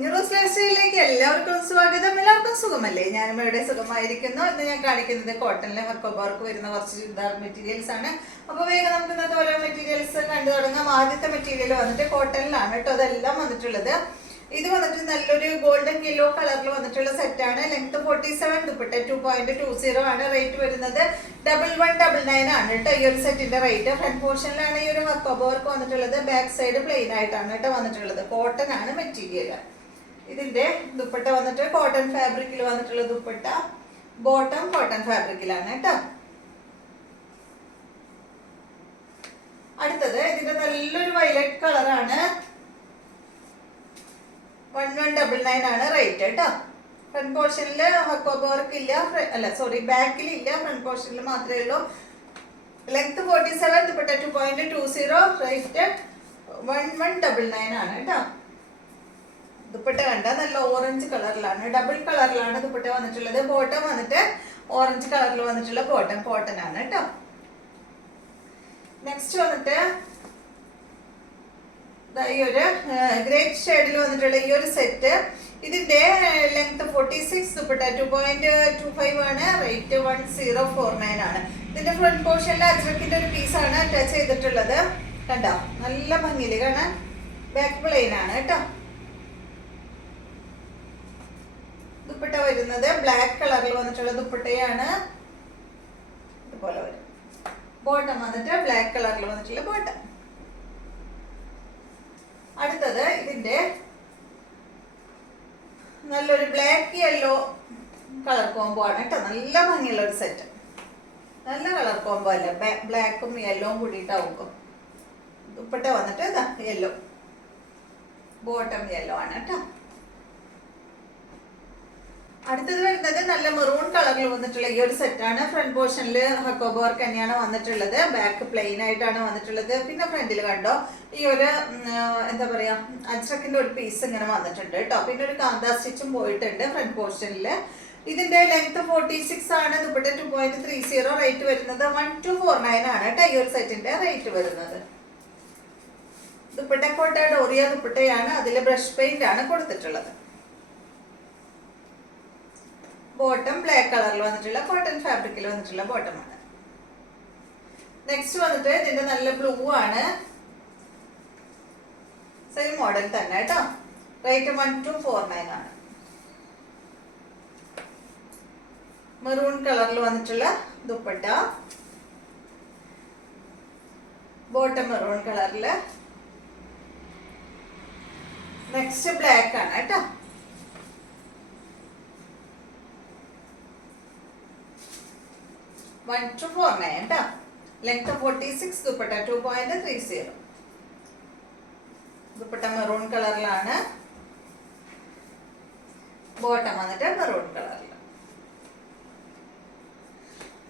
ന്യൂറോസ് life സ്റ്റൈലിലേക്ക് എല്ലാവർക്കും സ്വാഗതം. എല്ലാവർക്കും സുഖമല്ലേ? ഞാനും ഇവിടെ സുഖമായിരിക്കുന്നു. ഇന്ന് ഞാൻ കാണിക്കുന്നത് കോട്ടണിലെ ഹക്കോബാർക്ക് വരുന്ന കുറച്ച് ചുരിദാർ മെറ്റീരിയൽസ് ആണ്. അപ്പോൾ വേഗം നമുക്ക് ഇന്നത്തെ ഓരോ മെറ്റീരിയൽസ് കണ്ടു തുടങ്ങാം. ആദ്യത്തെ മെറ്റീരിയൽ വന്നിട്ട് കോട്ടണിലാണ് കേട്ടോ. അതെല്ലാം വന്നിട്ടുള്ളത്. ഇത് വന്നിട്ട് നല്ലൊരു ഗോൾഡൻ യെല്ലോ കളറിൽ വന്നിട്ടുള്ള സെറ്റാണ്. ലെങ്ത് 47, ദുപ്പട്ട 2.20 ആണ്. റേറ്റ് വരുന്നത് 1199 ആണ് കേട്ടോ. ഈ ഒരു സെറ്റിന്റെ റേറ്റ്. ഫ്രണ്ട് പോർഷനിലാണ് ഈ ഒരു ഹക്കോബ വർക്ക് വന്നിട്ടുള്ളത്. ബാക്ക് സൈഡ് പ്ലെയിൻ ആയിട്ടാണ് കേട്ടോ വന്നിട്ടുള്ളത്. കോട്ടൺ ആണ് മെറ്റീരിയൽ. ഇതിന്റെ ദുപ്പട്ട വന്നിട്ട് കോട്ടൺ ഫാബ്രിക്കിൽ വന്നിട്ടുള്ള ദുപ്പട്ട, ബോട്ടം കോട്ടൺ ഫാബ്രിക്കിലാണ് കേട്ടോ. അടുത്തത് ഇതിന്റെ നല്ലൊരു വയലറ്റ് കളറാണ്. 1199 ആണ് റേറ്റ് കേട്ടോ. ഫ്രണ്ട് പോർഷനിൽ ഹക്കോബ വർക്ക് ഇല്ല, ബാക്കിൽ ഇല്ല, ഫ്രണ്ട് പോർഷനിൽ മാത്രമേ ഉള്ളൂ. ലെങ്ത് 47, ദുപ്പട്ട 2.20, റേറ്റ് 1199 ആണ് കേട്ടോ. ദുപ്പട്ട കണ്ട നല്ല ഓറഞ്ച് കളറിലാണ്, ഡബിൾ കളറിലാണ് ദുപ്പട്ട വന്നിട്ടുള്ളത്. ബോട്ടം വന്നിട്ട് ഓറഞ്ച് കളറിൽ വന്നിട്ടുള്ള ബോട്ടം കോട്ടൺ ആണ് കേട്ടോ. നെക്സ്റ്റ് വന്നിട്ട് ഈ ഒരു ഗ്രേറ്റ് ഷെയ്ഡിൽ വന്നിട്ടുള്ള ഈ ഒരു സെറ്റ്. ഇതിന്റെ ലെങ്ത് 46, ദുപ്പട്ട 2.25 ആണ്. റേറ്റ് 1049 ആണ്. ഇതിന്റെ ഫ്രണ്ട് പോർഷനിൽ അജ്രക്കിന്റെ ഒരു പീസാണ് അറ്റാച്ച് ചെയ്തിട്ടുള്ളത്. കണ്ടോ, നല്ല ഭംഗിയില് കാണാൻ. ബാക്ക് പ്ലെയിൻ ആണ് കേട്ടോ. ദുപ്പട്ട വരുന്നത് ബ്ലാക്ക് കളറിൽ വന്നിട്ടുള്ള ദുപ്പട്ടയാണ്. ഇതുപോലെ വരും. ബോട്ടം വന്നിട്ട് ബ്ലാക്ക് കളറിൽ വന്നിട്ടുള്ള ബോട്ടം. അടുത്തത് ഇതിന്റെ നല്ലൊരു ബ്ലാക്ക് യെല്ലോ കളർ കോംബോ ആണ് കേട്ടോ. നല്ല ഭംഗിയുള്ള ഒരു സെറ്റ്. നല്ല കളർ കോംബോ അല്ല, ബ്ലാക്കും യെല്ലോവും കൂടിയിട്ടാവുമ്പോ. ദുപ്പട്ട വന്നിട്ട് ഇതാ യെല്ലോ, ബോട്ടം യെല്ലോ ആണ് കേട്ടോ. അടുത്തത് വരുന്നത് നല്ല മെറൂൺ കളറിൽ വന്നിട്ടുള്ള ഈ ഒരു സെറ്റാണ്. ഫ്രണ്ട് പോർഷനിൽ ഹക്കോബ വർക്ക് തന്നെയാണ് വന്നിട്ടുള്ളത്. ബാക്ക് പ്ലെയിൻ ആയിട്ടാണ് വന്നിട്ടുള്ളത്. പിന്നെ ഫ്രണ്ടിൽ കണ്ടോ ഈ ഒരു എന്താ പറയാ, അജ്രക്കിന്റെ ഒരു പീസ് ഇങ്ങനെ വന്നിട്ടുണ്ട് കേട്ടോ. പിന്നെ ഒരു കാന്താ സ്റ്റിച്ചും പോയിട്ടുണ്ട് ഫ്രണ്ട് പോർഷനിൽ. ഇതിന്റെ ലെങ്ത് 46 ആണ്. ദുപ്പട്ട 2.30, റേറ്റ് വരുന്നത് 1249 ആണ് കേട്ടോ. ഈ ഒരു സെറ്റിന്റെ റേറ്റ് വരുന്നത്. ദുപ്പട്ട കോട്ട ഡോറിയ ദുപ്പട്ടയാണ്. അതിൽ ബ്രഷ് പെയിന്റ് ആണ് കൊടുത്തിട്ടുള്ളത്. ബോട്ടം ബ്ലാക്ക് കളറിൽ വന്നിട്ടുള്ള കോട്ടൺ ഫാബ്രിക്കിൽ വന്നിട്ടുള്ള ബോട്ടമാണ്. നെക്സ്റ്റ് വന്നിട്ട് ഇതിന്റെ നല്ല ബ്ലൂ ആണ്. സെയിം മോഡൽ തന്നെ കേട്ടോ. റേറ്റ് 1249 ആണ്. മെറൂൺ കളറിൽ വന്നിട്ടുള്ള ദുപ്പട്ട, ബോട്ടം മെറൂൺ കളറില്. നെക്സ്റ്റ് ബ്ലാക്ക് ആണ് കേട്ടോ. കേട്ടോ. ലെങ്ത് 46, ദുപ്പട്ട 2.30. ദുപ്പട്ട മെറൂൺ കളറിലാണ്. ബോട്ടം വന്നിട്ട് മെറൂൺ കളറിൽ.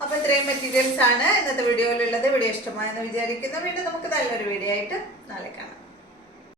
അപ്പൊ ഇത്രയും മെറ്റീരിയൽസ് ആണ് ഇന്നത്തെ വീഡിയോയിലുള്ളത്. വീഡിയോ ഇഷ്ടമായെന്ന് വിചാരിക്കുന്നു. വീണ്ടും നമുക്ക് നല്ലൊരു വീഡിയോ ആയിട്ട് നാളെ കാണാം.